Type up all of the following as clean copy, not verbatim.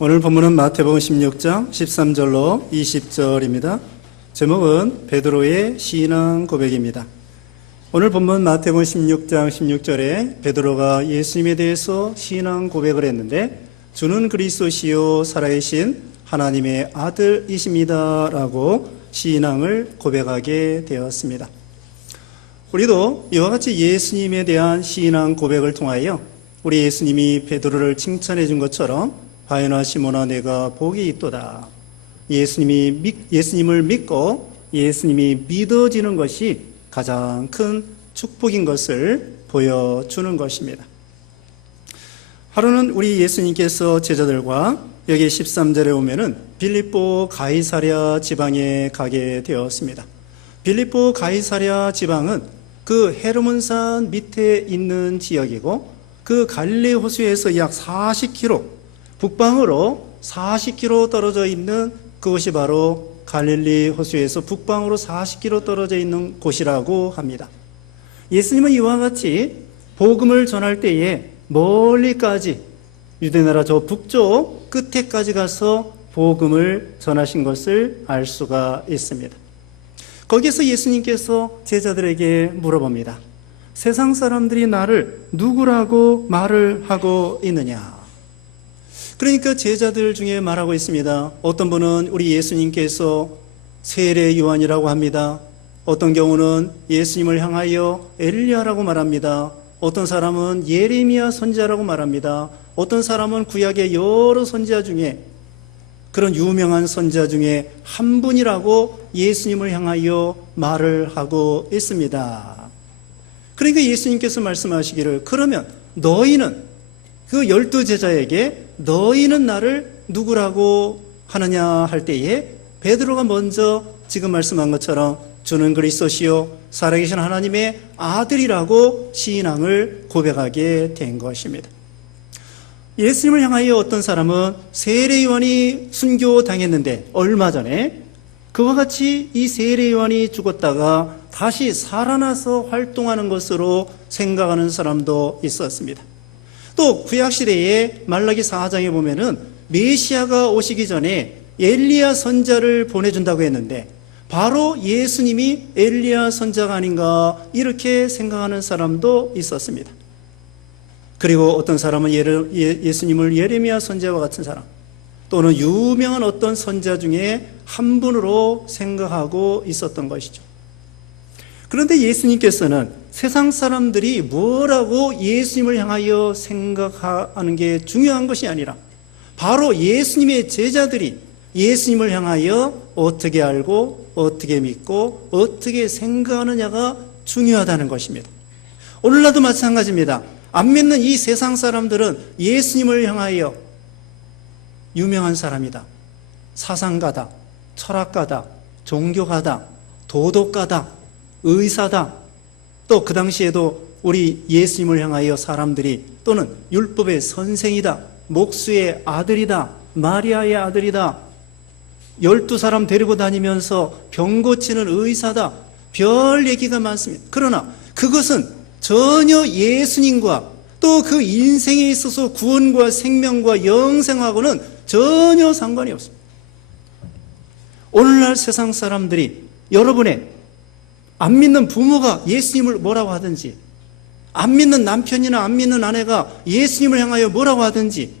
오늘 본문은 마태복음 16장 13절로 20절입니다. 제목은 베드로의 신앙 고백입니다. 오늘 본문 마태복음 16장 16절에 베드로가 예수님에 대해서 신앙 고백을 했는데 주는 그리스도시요 살아계신 하나님의 아들이십니다 라고 신앙을 고백하게 되었습니다. 우리도 이와 같이 예수님에 대한 신앙 고백을 통하여 우리 예수님이 베드로를 칭찬해 준 것처럼 바요나 시몬아 내가 복이 있도다. 예수님을 믿고 예수님이 믿어지는 것이 가장 큰 축복인 것을 보여주는 것입니다. 하루는 우리 예수님께서 제자들과 여기 13절에 오면은 빌립보 가이사랴 지방에 가게 되었습니다. 빌립보 가이사랴 지방은 그 헤르몬산 밑에 있는 지역이고 그 갈릴리 호수에서 약 40km 북방으로 40km 떨어져 있는 그곳이 바로 갈릴리 호수에서 북방으로 40km 떨어져 있는 곳이라고 합니다. 예수님은 이와 같이 복음을 전할 때에 멀리까지 유대나라 저 북쪽 끝에까지 가서 복음을 전하신 것을 알 수가 있습니다. 거기서 예수님께서 제자들에게 물어봅니다. 세상 사람들이 나를 누구라고 말을 하고 있느냐? 그러니까 제자들 중에 말하고 있습니다. 어떤 분은 우리 예수님께서 세례 요한이라고 합니다. 어떤 경우는 예수님을 향하여 엘리야라고 말합니다. 어떤 사람은 예레미야 선지자라고 말합니다. 어떤 사람은 구약의 여러 선지자 중에 그런 유명한 선지자 중에 한 분이라고 예수님을 향하여 말을 하고 있습니다. 그러니까 예수님께서 말씀하시기를 그러면 너희는 그 12제자에게 너희는 나를 누구라고 하느냐 할 때에 베드로가 먼저 지금 말씀한 것처럼 주는 그리스도시요 살아계신 하나님의 아들이라고 신앙을 고백하게 된 것입니다. 예수님을 향하여 어떤 사람은 세례 요한이 순교당했는데 얼마 전에 그와 같이 이 세례 요한이 죽었다가 다시 살아나서 활동하는 것으로 생각하는 사람도 있었습니다. 또 구약시대에 말라기 4장에 보면은 메시아가 오시기 전에 엘리야 선지자를 보내준다고 했는데 바로 예수님이 엘리야 선지자가 아닌가 이렇게 생각하는 사람도 있었습니다. 그리고 어떤 사람은 예수님을 예레미야 선지자와 같은 사람 또는 유명한 어떤 선지자 중에 한 분으로 생각하고 있었던 것이죠. 그런데 예수님께서는 세상 사람들이 뭐라고 예수님을 향하여 생각하는 게 중요한 것이 아니라 바로 예수님의 제자들이 예수님을 향하여 어떻게 알고 어떻게 믿고 어떻게 생각하느냐가 중요하다는 것입니다. 오늘날도 마찬가지입니다. 안 믿는 이 세상 사람들은 예수님을 향하여 유명한 사람이다, 사상가다, 철학가다, 종교가다, 도덕가다, 의사다. 또 그 당시에도 우리 예수님을 향하여 사람들이 또는 율법의 선생이다, 목수의 아들이다, 마리아의 아들이다, 12사람 데리고 다니면서 병 고치는 의사다, 별 얘기가 많습니다. 그러나 그것은 전혀 예수님과 또 그 인생에 있어서 구원과 생명과 영생하고는 전혀 상관이 없습니다. 오늘날 세상 사람들이 여러분의 안 믿는 부모가 예수님을 뭐라고 하든지 안 믿는 남편이나 안 믿는 아내가 예수님을 향하여 뭐라고 하든지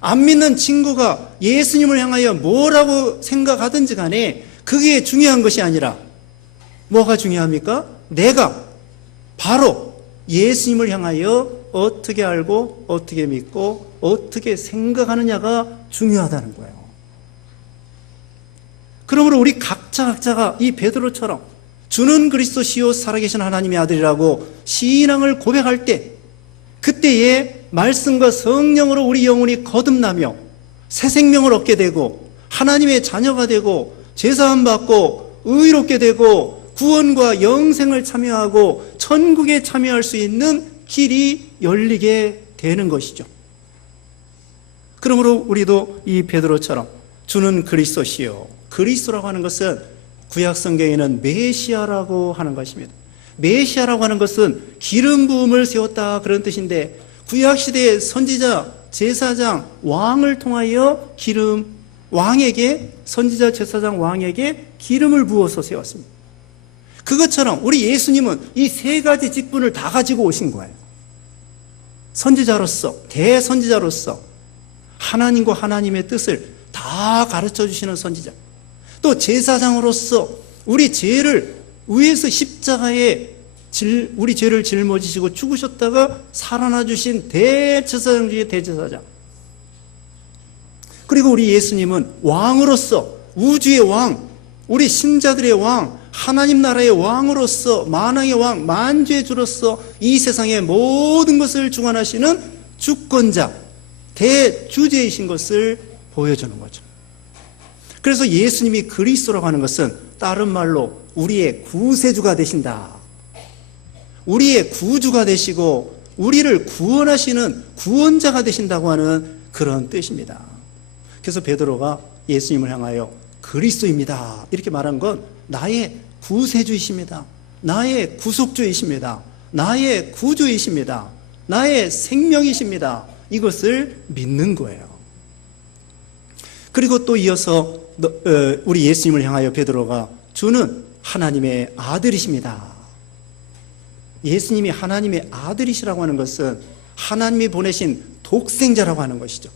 안 믿는 친구가 예수님을 향하여 뭐라고 생각하든지 간에 그게 중요한 것이 아니라 뭐가 중요합니까? 내가 바로 예수님을 향하여 어떻게 알고 어떻게 믿고 어떻게 생각하느냐가 중요하다는 거예요. 그러므로 우리 각자가 이 베드로처럼 주는 그리스도시요 살아계신 하나님의 아들이라고 신앙을 고백할 때 그때에 말씀과 성령으로 우리 영혼이 거듭나며 새 생명을 얻게 되고 하나님의 자녀가 되고 제사함 받고 의롭게 되고 구원과 영생을 참여하고 천국에 참여할 수 있는 길이 열리게 되는 것이죠. 그러므로 우리도 이 베드로처럼 주는 그리스도시요, 그리스도라고 하는 것은 구약 성경에는 메시아라고 하는 것입니다. 메시아라고 하는 것은 기름 부음을 세웠다 그런 뜻인데 구약 시대의 선지자 제사장, 왕을 통하여 선지자, 제사장, 왕에게 기름을 부어서 세웠습니다. 그것처럼 우리 예수님은 이 세 가지 직분을 다 가지고 오신 거예요. 선지자로서, 대선지자로서 하나님과 하나님의 뜻을 다 가르쳐 주시는 선지자, 또 제사장으로서 우리 죄를 위해서 십자가에 우리 죄를 짊어지시고 죽으셨다가 살아나 주신 대제사장 중에 대제사장, 그리고 우리 예수님은 왕으로서 우주의 왕, 우리 신자들의 왕, 하나님 나라의 왕으로서 만왕의 왕, 만주의 주로서 이 세상의 모든 것을 주관하시는 주권자, 대주제이신 것을 보여주는 거죠. 그래서 예수님이 그리스도라고 하는 것은 다른 말로 우리의 구세주가 되신다, 우리의 구주가 되시고 우리를 구원하시는 구원자가 되신다고 하는 그런 뜻입니다. 그래서 베드로가 예수님을 향하여 그리스도입니다 이렇게 말한 건 나의 구세주이십니다, 나의 구속주이십니다, 나의 구주이십니다, 나의 생명이십니다, 이것을 믿는 거예요. 그리고 또 이어서 우리 예수님을 향하여 베드로가 주는 하나님의 아들이십니다. 예수님이 하나님의 아들이시라고 하는 것은 하나님이 보내신 독생자라고 하는 것이죠.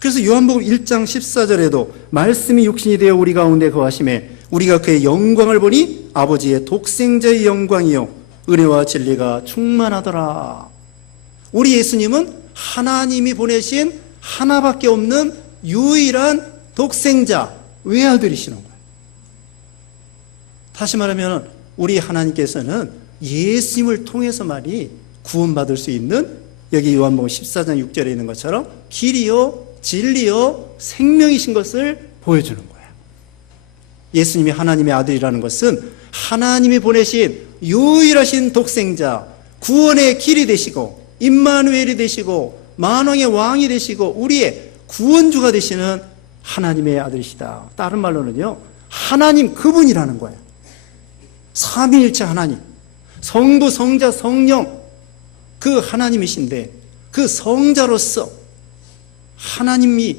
그래서 요한복음 1장 14절에도 말씀이 육신이 되어 우리 가운데 거하심에 우리가 그의 영광을 보니 아버지의 독생자의 영광이요 은혜와 진리가 충만하더라. 우리 예수님은 하나님이 보내신 하나밖에 없는 유일한 독생자, 외아들이시는 거예요. 다시 말하면 우리 하나님께서는 예수님을 통해서만이 구원받을 수 있는, 여기 요한복음 14장 6절에 있는 것처럼 길이요 진리요 생명이신 것을 보여주는 거예요. 예수님이 하나님의 아들이라는 것은 하나님이 보내신 유일하신 독생자, 구원의 길이 되시고 임마누엘이 되시고 만왕의 왕이 되시고 우리의 구원주가 되시는 하나님의 아들이시다. 다른 말로는요, 하나님 그분이라는 거예요. 삼위일체 하나님, 성부, 성자, 성령, 그 하나님이신데 그 성자로서 하나님이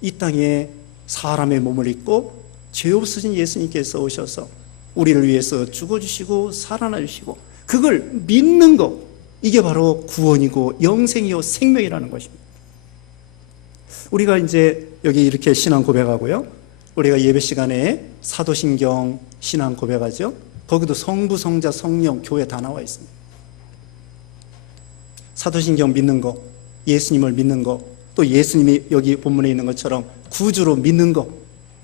이 땅에 사람의 몸을 입고 죄 없으신 예수님께서 오셔서 우리를 위해서 죽어주시고 살아나주시고 그걸 믿는 것, 이게 바로 구원이고 영생이요 생명이라는 것입니다. 우리가 이제 여기 이렇게 신앙 고백하고요, 우리가 예배 시간에 사도신경 신앙 고백하죠. 거기도 성부, 성자, 성령, 교회 다 나와 있습니다. 사도신경 믿는 것, 예수님을 믿는 것, 또 예수님이 여기 본문에 있는 것처럼 구주로 믿는 것,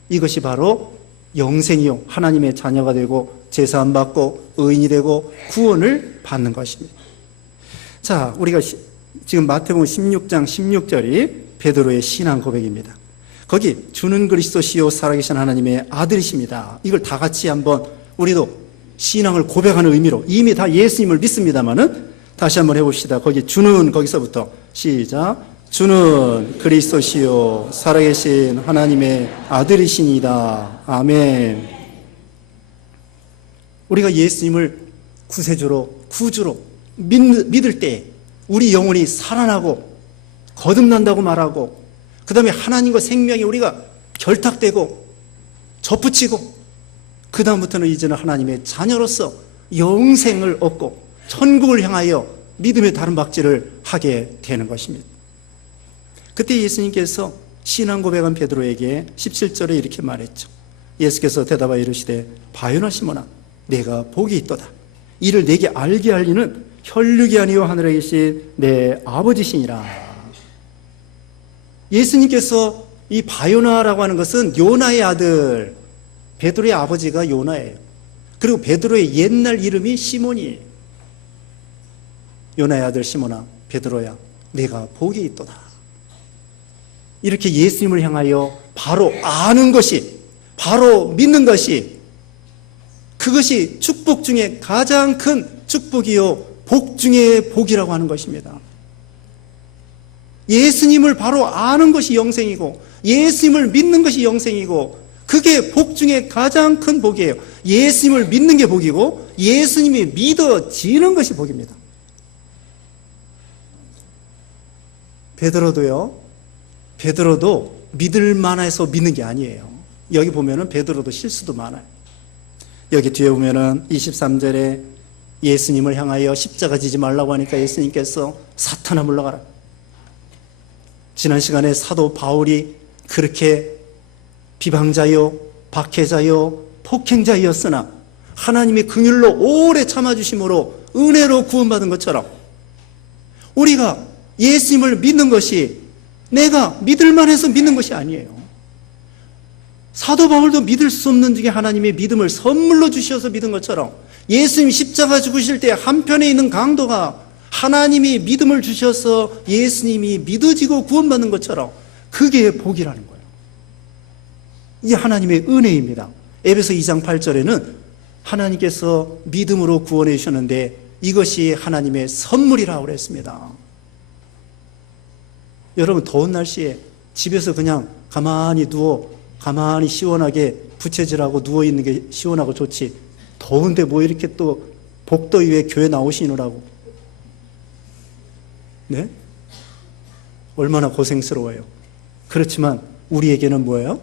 이것이 바로 영생이요 하나님의 자녀가 되고 제사함 받고 의인이 되고 구원을 받는 것입니다. 자, 우리가 지금 마태복음 16장 16절이 베드로의 신앙 고백입니다. 거기 주는 그리스도시요 살아계신 하나님의 아들이십니다. 이걸 다 같이 한번 우리도 신앙을 고백하는 의미로, 이미 다 예수님을 믿습니다만은 다시 한번 해봅시다. 거기 주는, 거기서부터 시작. 주는 그리스도시요 살아계신 하나님의 아들이시니다. 아멘. 우리가 예수님을 구세주로, 구주로 믿을 때 우리 영혼이 살아나고 거듭난다고 말하고, 그 다음에 하나님과 생명이 우리가 결탁되고 접붙이고, 그 다음부터는 이제는 하나님의 자녀로서 영생을 얻고 천국을 향하여 믿음의 다름박질을 하게 되는 것입니다. 그때 예수님께서 신앙 고백한 베드로에게 17절에 이렇게 말했죠. 예수께서 대답하여 이르시되 바요나 시몬아 내가 복이 있도다. 이를 내게 알게 할 이는 혈육이 아니요 하늘에 계신 내 아버지시니라. 예수님께서 이 바요나라고 하는 것은 요나의 아들, 베드로의 아버지가 요나예요. 그리고 베드로의 옛날 이름이 시몬이에요. 요나의 아들 시몬아, 베드로야, 내가 복이 있도다. 이렇게 예수님을 향하여 바로 아는 것이, 바로 믿는 것이, 그것이 축복 중에 가장 큰 축복이요 복 중에 복이라고 하는 것입니다. 예수님을 바로 아는 것이 영생이고 예수님을 믿는 것이 영생이고, 그게 복 중에 가장 큰 복이에요. 예수님을 믿는 게 복이고 예수님이 믿어지는 것이 복입니다. 베드로도 믿을 만해서 믿는 게 아니에요. 여기 보면은 베드로도 실수도 많아요. 여기 뒤에 보면은 23절에 예수님을 향하여 십자가 지지 말라고 하니까 예수님께서 사탄아 물러가라. 지난 시간에 사도 바울이 그렇게 비방자요, 박해자요, 폭행자였으나 하나님의 긍휼로 오래 참아주심으로 은혜로 구원받은 것처럼 우리가 예수님을 믿는 것이 내가 믿을 만해서 믿는 것이 아니에요. 사도 바울도 믿을 수 없는 중에 하나님의 믿음을 선물로 주셔서 믿은 것처럼 예수님 십자가 죽으실 때 한편에 있는 강도가 하나님이 믿음을 주셔서 예수님이 믿어지고 구원받는 것처럼 그게 복이라는 거예요. 이게 하나님의 은혜입니다. 에베소 2장 8절에는 하나님께서 믿음으로 구원해 주셨는데 이것이 하나님의 선물이라고 그랬습니다. 여러분, 더운 날씨에 집에서 그냥 가만히 시원하게 부채질하고 누워있는 게 시원하고 좋지, 더운데 뭐 이렇게 또 복더위에 교회 나오시느라고, 네? 얼마나 고생스러워요. 그렇지만 우리에게는 뭐예요?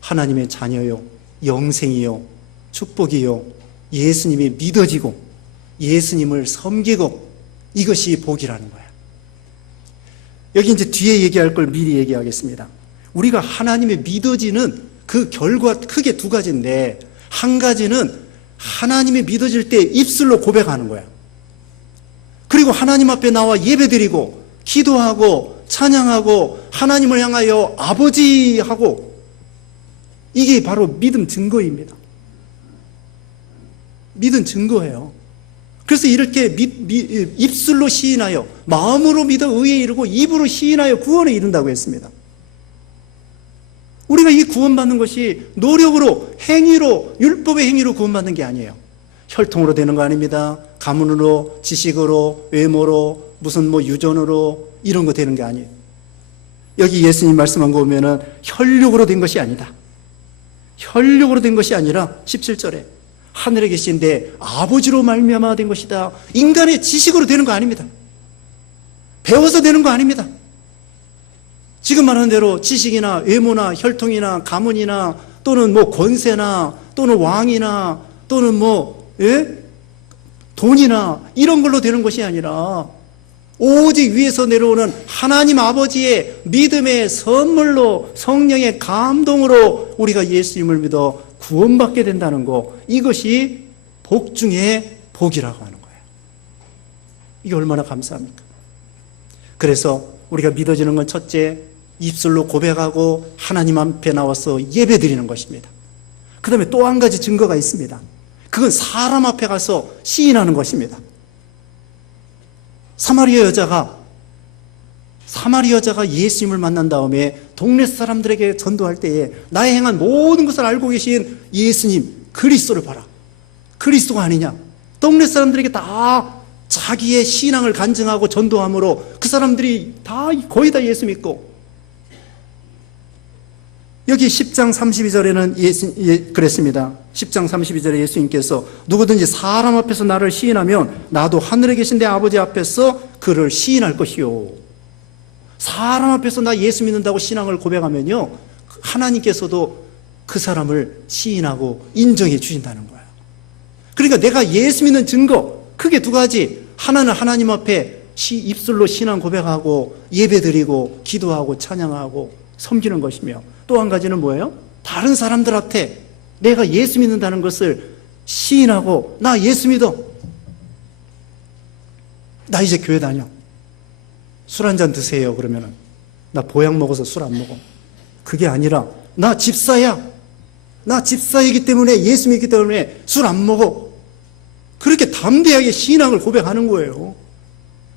하나님의 자녀요, 영생이요, 축복이요, 예수님이 믿어지고 예수님을 섬기고, 이것이 복이라는 거예요. 여기 이제 뒤에 얘기할 걸 미리 얘기하겠습니다. 우리가 하나님의 믿어지는 그 결과 크게 두 가지인데, 한 가지는 하나님이 믿어질 때 입술로 고백하는 거야. 그리고 하나님 앞에 나와 예배드리고 기도하고 찬양하고 하나님을 향하여 아버지하고, 이게 바로 믿음 증거입니다. 믿음 증거예요. 그래서 이렇게 입술로 시인하여 마음으로 믿어 의에 이르고 입으로 시인하여 구원에 이른다고 했습니다. 우리가 이 구원받는 것이 노력으로, 행위로, 율법의 행위로 구원받는 게 아니에요. 혈통으로 되는 거 아닙니다. 가문으로, 지식으로, 외모로, 무슨 유전으로 이런 거 되는 게 아니에요. 여기 예수님 말씀한 거 보면은 혈육으로 된 것이 아니다. 혈육으로 된 것이 아니라 17절에 하늘에 계신데 아버지로 말미암아 된 것이다. 인간의 지식으로 되는 거 아닙니다. 배워서 되는 거 아닙니다. 지금 말하는 대로 지식이나 외모나 혈통이나 가문이나 또는 권세나 또는 왕이나 또는 돈이나 이런 걸로 되는 것이 아니라 오직 위에서 내려오는 하나님 아버지의 믿음의 선물로, 성령의 감동으로 우리가 예수님을 믿어 구원받게 된다는 거, 이것이 복 중에 복이라고 하는 거예요. 이게 얼마나 감사합니까? 그래서 우리가 믿어지는 건 첫째, 입술로 고백하고 하나님 앞에 나와서 예배드리는 것입니다. 그 다음에 또 한 가지 증거가 있습니다. 그건 사람 앞에 가서 시인하는 것입니다. 사마리아 여자가 예수님을 만난 다음에 동네 사람들에게 전도할 때에 나의 행한 모든 것을 알고 계신 예수님, 그리스도를 봐라. 그리스도가 아니냐? 동네 사람들에게 다 자기의 신앙을 간증하고 전도함으로 그 사람들이 거의 다 예수 믿고, 여기 10장 32절에는 그랬습니다. 10장 32절에 예수님께서 누구든지 사람 앞에서 나를 시인하면 나도 하늘에 계신 내 아버지 앞에서 그를 시인할 것이요. 사람 앞에서 나 예수 믿는다고 신앙을 고백하면요, 하나님께서도 그 사람을 시인하고 인정해 주신다는 거예요. 그러니까 내가 예수 믿는 증거, 크게 두 가지. 하나는 하나님 앞에 입술로 신앙 고백하고 예배드리고 기도하고 찬양하고 섬기는 것이며, 또 한 가지는 뭐예요? 다른 사람들한테 내가 예수 믿는다는 것을 시인하고, 나 예수 믿어, 나 이제 교회 다녀, 술 한잔 드세요 그러면은 나 보약 먹어서 술 안 먹어. 그게 아니라 나 집사야, 나 집사이기 때문에 예수 믿기 때문에 술 안 먹어. 그렇게 담대하게 신앙을 고백하는 거예요.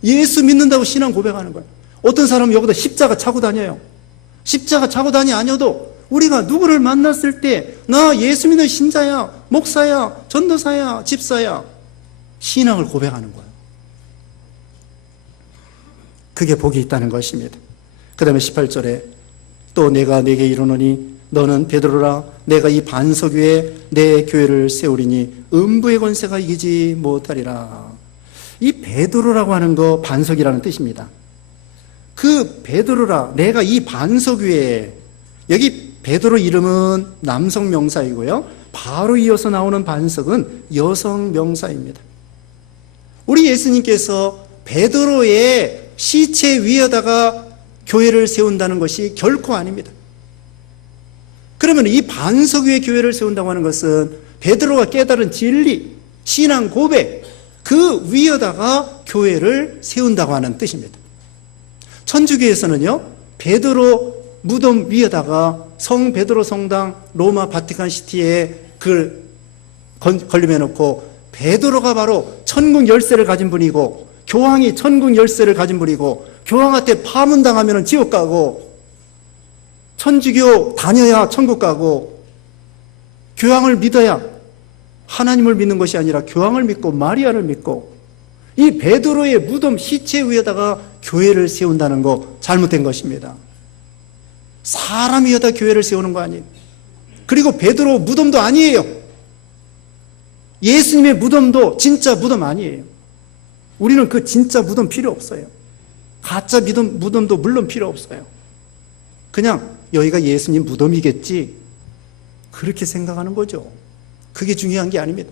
예수 믿는다고 신앙 고백하는 거예요. 어떤 사람은 여기다 십자가 차고 다녀요. 십자가 차고 다니 아니어도 우리가 누구를 만났을 때 나 예수 믿는 신자야, 목사야, 전도사야, 집사야, 신앙을 고백하는 거예요. 그게 복이 있다는 것입니다. 그 다음에 18절에 또 내가 네게 이르노니 너는 베드로라, 내가 이 반석 위에 내 교회를 세우리니 음부의 권세가 이기지 못하리라. 이 베드로라고 하는 거 반석이라는 뜻입니다. 그 베드로라, 내가 이 반석 위에, 여기 베드로 이름은 남성 명사이고요, 바로 이어서 나오는 반석은 여성 명사입니다. 우리 예수님께서 베드로의 시체 위에다가 교회를 세운다는 것이 결코 아닙니다. 그러면 이 반석 위에 교회를 세운다고 하는 것은 베드로가 깨달은 진리, 신앙 고백, 그 위에다가 교회를 세운다고 하는 뜻입니다. 천주교에서는요, 베드로 무덤 위에다가 성 베드로 성당 로마 바티칸 시티에 그걸 건립해 놓고, 베드로가 바로 천국 열쇠를 가진 분이고, 교황이 천국 열쇠를 가진 분이고, 교황한테 파문당하면 지옥 가고, 천주교 다녀야 천국 가고, 교황을 믿어야, 하나님을 믿는 것이 아니라 교황을 믿고 마리아를 믿고, 이 베드로의 무덤 시체 위에다가 교회를 세운다는 거 잘못된 것입니다. 사람 위에다 교회를 세우는 거 아니에요. 그리고 베드로 무덤도 아니에요. 예수님의 무덤도 진짜 무덤 아니에요. 우리는 그 진짜 무덤 필요 없어요. 가짜 무덤도 물론 필요 없어요. 그냥 여기가 예수님 무덤이겠지, 그렇게 생각하는 거죠. 그게 중요한 게 아닙니다.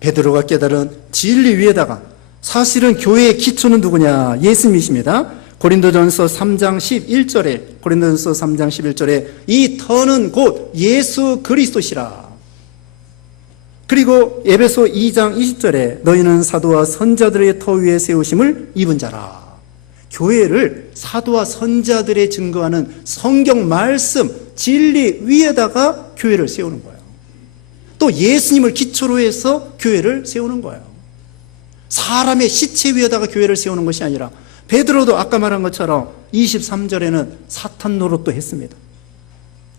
베드로가 깨달은 진리 위에다가, 사실은 교회의 기초는 누구냐? 예수님이십니다. 고린도전서 3장 11절에 이 터는 곧 예수 그리스도시라. 그리고 에베소 2장 20절에 너희는 사도와 선자들의 터 위에 세우심을 입은 자라. 교회를 사도와 선자들의 증거하는 성경 말씀, 진리 위에다가 교회를 세우는 거예요. 또 예수님을 기초로 해서 교회를 세우는 거예요. 사람의 시체 위에다가 교회를 세우는 것이 아니라, 베드로도 아까 말한 것처럼 23절에는 사탄 노릇도 했습니다.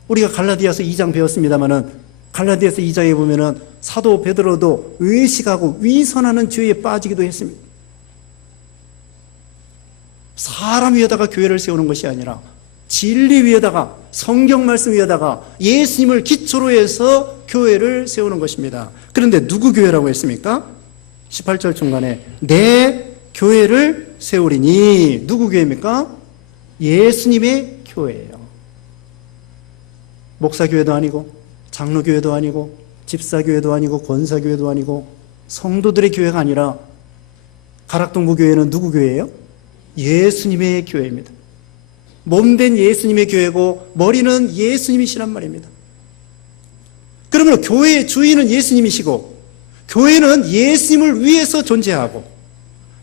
우리가 갈라디아서 2장 배웠습니다마는, 갈라디아서 2장에 보면은 사도 베드로도 외식하고 위선하는 죄에 빠지기도 했습니다. 사람 위에다가 교회를 세우는 것이 아니라 진리 위에다가, 성경 말씀 위에다가 예수님을 기초로 해서 교회를 세우는 것입니다. 그런데 누구 교회라고 했습니까? 18절 중간에 내 교회를 세우리니, 누구 교회입니까? 예수님의 교회예요. 목사교회도 아니고, 장로교회도 아니고, 집사교회도 아니고, 권사교회도 아니고, 성도들의 교회가 아니라, 가락동부교회는 누구 교회예요? 예수님의 교회입니다. 몸된 예수님의 교회고 머리는 예수님이시란 말입니다. 그러면 교회의 주인은 예수님이시고, 교회는 예수님을 위해서 존재하고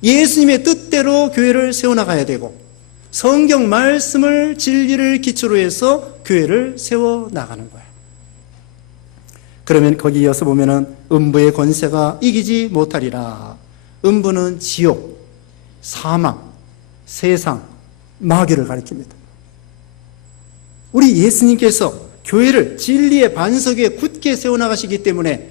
예수님의 뜻대로 교회를 세워나가야 되고, 성경 말씀을, 진리를 기초로 해서 교회를 세워나가는 거예요. 그러면 거기 이어서 보면은 음부의 권세가 이기지 못하리라. 음부는 지옥, 사망, 세상, 마귀를 가리킵니다. 우리 예수님께서 교회를 진리의 반석 위에 굳게 세워나가시기 때문에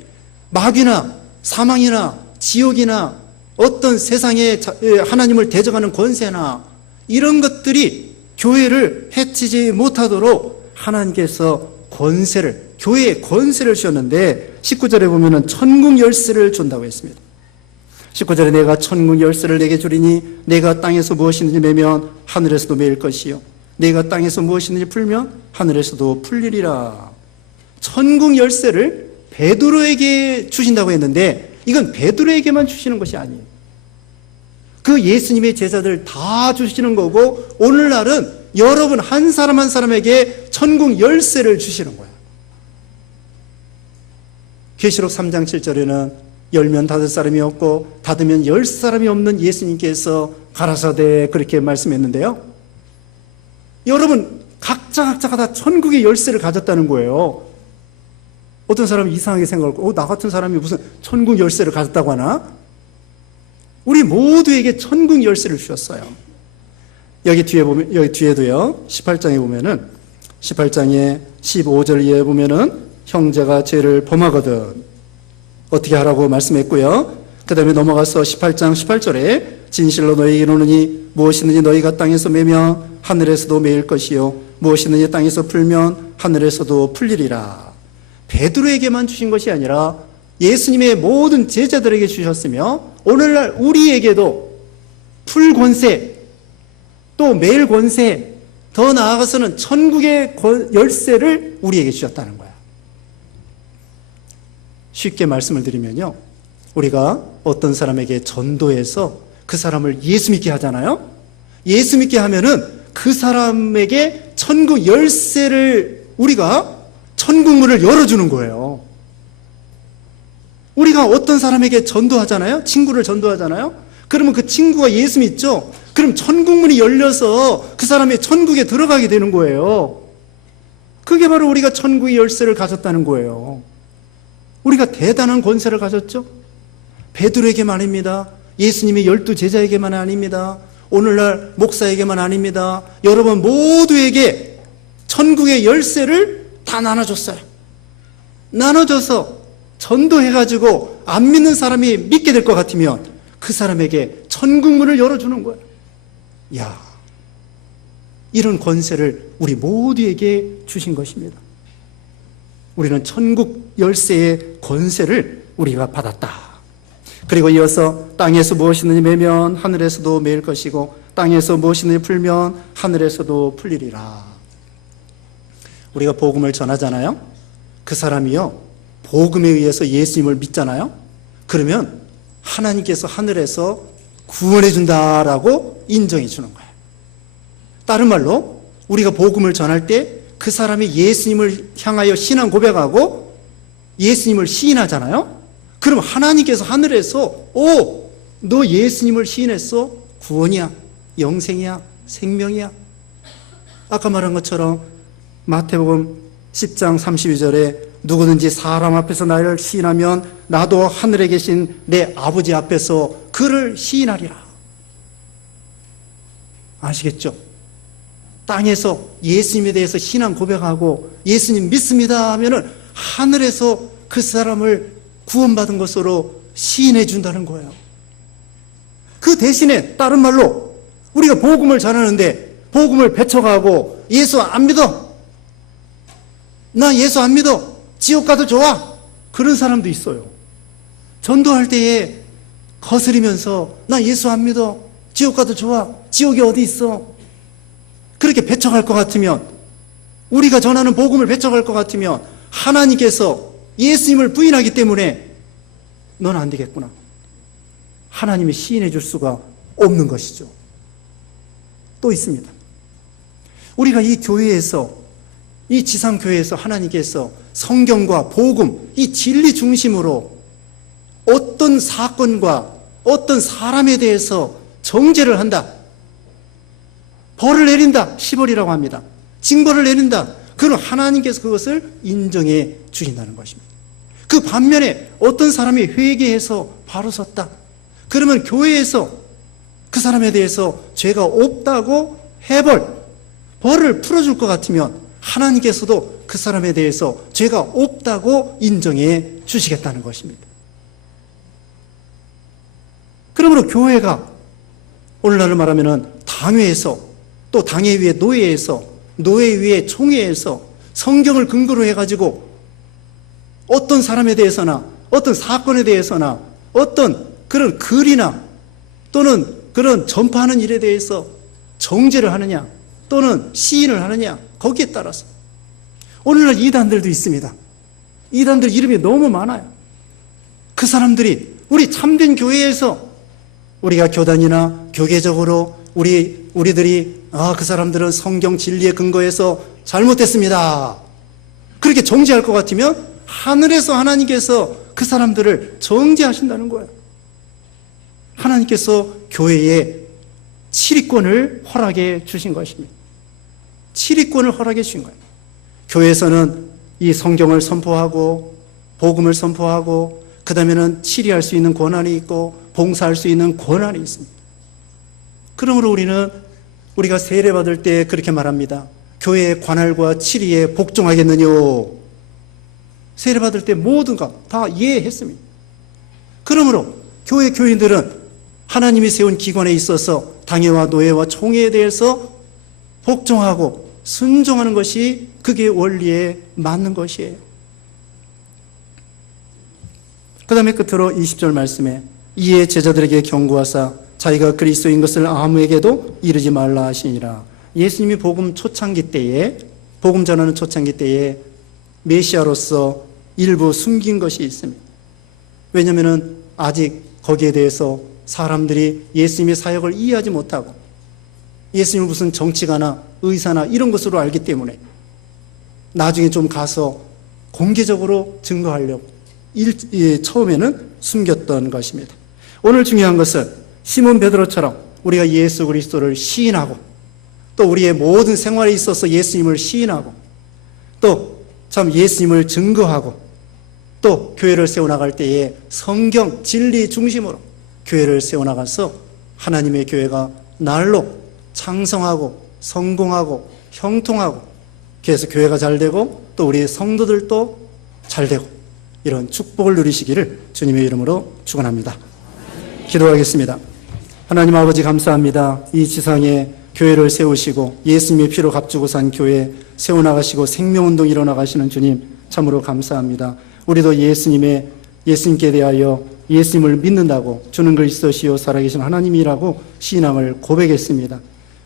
마귀나 사망이나 지옥이나 어떤 세상에 하나님을 대적하는 권세나 이런 것들이 교회를 해치지 못하도록 하나님께서 권세를, 교회에 권세를 주셨는데, 19절에 보면은 천국 열쇠를 준다고 했습니다. 19절에 내가 천국 열쇠를 내게 주리니 내가 땅에서 무엇이든지 매면 하늘에서도 매일 것이요 내가 땅에서 무엇이든지 풀면 하늘에서도 풀리리라. 천국 열쇠를 베드로에게 주신다고 했는데, 이건 베드로에게만 주시는 것이 아니에요. 그 예수님의 제자들 다 주시는 거고, 오늘날은 여러분 한 사람 한 사람에게 천국 열쇠를 주시는 거예요. 계시록 3장 7절에는 열면 닫을 사람이 없고 닫으면 열 사람이 없는 예수님께서 가라사대 그렇게 말씀했는데요. 여러분 각자가 다 천국의 열쇠를 가졌다는 거예요. 어떤 사람이 이상하게 생각하고 나 같은 사람이 무슨 천국 열쇠를 가졌다고 하나? 우리 모두에게 천국 열쇠를 주셨어요. 여기 뒤에도요. 18장에 보면은 18장에 15절 이하에 보면은 형제가 죄를 범하거든 어떻게 하라고 말씀했고요. 그 다음에 넘어가서 18장 18절에 진실로 너희에게 이르노니 무엇이든지 너희가 땅에서 매면 하늘에서도 매일 것이요 무엇이든지 땅에서 풀면 하늘에서도 풀리리라. 베드로에게만 주신 것이 아니라 예수님의 모든 제자들에게 주셨으며 오늘날 우리에게도 풀 권세, 또 매일 권세, 더 나아가서는 천국의 열쇠를 우리에게 주셨다는 거야. 쉽게 말씀을 드리면요, 우리가 어떤 사람에게 전도해서 그 사람을 예수 믿게 하잖아요. 예수 믿게 하면은 그 사람에게 천국 열쇠를, 우리가 천국 문을 열어주는 거예요. 우리가 어떤 사람에게 전도하잖아요. 친구를 전도하잖아요. 그러면 그 친구가 예수 믿죠. 그럼 천국 문이 열려서 그 사람이 천국에 들어가게 되는 거예요. 그게 바로 우리가 천국의 열쇠를 가졌다는 거예요. 우리가 대단한 권세를 가졌죠. 베드로에게만 아닙니다. 예수님의 12 제자에게만 아닙니다. 오늘날 목사에게만 아닙니다. 여러분 모두에게 천국의 열쇠를 다 나눠줬어요. 나눠줘서 전도해가지고 안 믿는 사람이 믿게 될 것 같으면 그 사람에게 천국 문을 열어주는 거예요. 야, 이런 권세를 우리 모두에게 주신 것입니다. 우리는 천국 열쇠의 권세를 우리가 받았다. 그리고 이어서 땅에서 무엇이든지 매면 하늘에서도 매일 것이고 땅에서 무엇이든지 풀면 하늘에서도 풀리리라. 우리가 복음을 전하잖아요. 그 사람이요, 복음에 의해서 예수님을 믿잖아요. 그러면 하나님께서 하늘에서 구원해 준다라고 인정해 주는 거예요. 다른 말로 우리가 복음을 전할 때 그 사람이 예수님을 향하여 신앙 고백하고 예수님을 시인하잖아요. 그럼 하나님께서 하늘에서 너 예수님을 시인했어? 구원이야, 영생이야, 생명이야. 아까 말한 것처럼 마태복음 10장 32절에 누구든지 사람 앞에서 나를 시인하면 나도 하늘에 계신 내 아버지 앞에서 그를 시인하리라. 아시겠죠? 땅에서 예수님에 대해서 신앙 고백하고 예수님 믿습니다 하면은 하늘에서 그 사람을 구원받은 것으로 시인해 준다는 거예요. 그 대신에 다른 말로 우리가 복음을 전하는데 복음을 배척하고 예수 안 믿어, 나 예수 안 믿어, 지옥 가도 좋아, 그런 사람도 있어요. 전도할 때에 거스리면서 나 예수 안 믿어, 지옥 가도 좋아, 지옥이 어디 있어, 그렇게 배척할 것 같으면, 우리가 전하는 복음을 배척할 것 같으면 하나님께서 예수님을 부인하기 때문에 넌 안 되겠구나, 하나님이 시인해 줄 수가 없는 것이죠. 또 있습니다. 우리가 이 교회에서, 이 지상교회에서 하나님께서 성경과 복음, 이 진리 중심으로 어떤 사건과 어떤 사람에 대해서 정죄를 한다, 벌을 내린다, 시벌이라고 합니다. 징벌을 내린다. 그럼 하나님께서 그것을 인정해 주신다는 것입니다. 그 반면에 어떤 사람이 회개해서 바로 섰다, 그러면 교회에서 그 사람에 대해서 죄가 없다고 벌을 풀어줄 것 같으면 하나님께서도 그 사람에 대해서 죄가 없다고 인정해 주시겠다는 것입니다. 그러므로 교회가 오늘날로 말하면 당회에서, 또 당회 위에 노예에서, 노예 위에 총회에서 성경을 근거로 해가지고 어떤 사람에 대해서나 어떤 사건에 대해서나 어떤 그런 글이나 또는 그런 전파하는 일에 대해서 정죄를 하느냐 또는 시인을 하느냐, 거기에 따라서 오늘날 이단들도 있습니다. 이단들 이름이 너무 많아요. 그 사람들이 우리 참된 교회에서 우리가 교단이나 교계적으로 우리들이 그 사람들은 성경 진리에 근거해서 잘못했습니다, 그렇게 정죄할 것 같으면 하늘에서 하나님께서 그 사람들을 정죄하신다는 거예요. 하나님께서 교회에 치리권을 허락해 주신 것입니다. 치리권을 허락해 주신 거예요. 교회에서는 이 성경을 선포하고 복음을 선포하고 그 다음에는 치리할 수 있는 권한이 있고 봉사할 수 있는 권한이 있습니다. 그러므로 우리가 세례받을 때 그렇게 말합니다. 교회의 관할과 치리에 복종하겠느뇨. 세례받을 때 모든 것 다 이해했습니다. 그러므로 교회 교인들은 하나님이 세운 기관에 있어서 당회와 노예와 총회에 대해서 복종하고 순종하는 것이 그게 원리에 맞는 것이에요. 그 다음에 끝으로 20절 말씀에 이에 제자들에게 경고하사 자기가 그리스도인 것을 아무에게도 이르지 말라 하시니라. 예수님이 복음 초창기 때에, 복음 전하는 초창기 때에 메시아로서 일부 숨긴 것이 있습니다. 왜냐하면 아직 거기에 대해서 사람들이 예수님의 사역을 이해하지 못하고 예수님을 무슨 정치가나 의사나 이런 것으로 알기 때문에 나중에 좀 가서 공개적으로 증거하려고 처음에는 숨겼던 것입니다. 오늘 중요한 것은 시몬 베드로처럼 우리가 예수 그리스도를 시인하고 또 우리의 모든 생활에 있어서 예수님을 시인하고 또 참 예수님을 증거하고 또 교회를 세워나갈 때에 성경 진리 중심으로 교회를 세워나가서 하나님의 교회가 날로 창성하고 성공하고 형통하고 그래서 교회가 잘 되고 또 우리 성도들도 잘 되고 이런 축복을 누리시기를 주님의 이름으로 축원합니다. 기도하겠습니다. 하나님 아버지 감사합니다. 이 지상에 교회를 세우시고 예수님의 피로 값주고 산 교회 세워나가시고 생명운동 일어나가시는 주님 참으로 감사합니다. 우리도 예수님께 대하여 예수님을 믿는다고 주는 그리스도시요 살아계신 하나님이라고 신앙을 고백했습니다.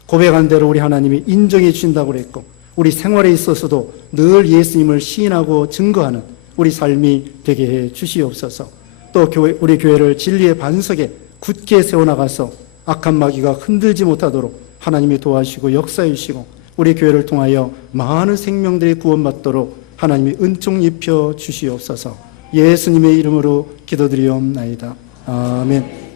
고백한 대로 우리 하나님이 인정해 주신다고 그랬고 우리 생활에 있어서도 늘 예수님을 시인하고 증거하는 우리 삶이 되게 해 주시옵소서. 또 우리 교회를 진리의 반석에 굳게 세워나가서 악한 마귀가 흔들지 못하도록 하나님이 도와주시고 역사해 주시고 우리 교회를 통하여 많은 생명들이 구원받도록 하나님이 은총 입혀 주시옵소서. 예수님의 이름으로 기도드리옵나이다. 아멘.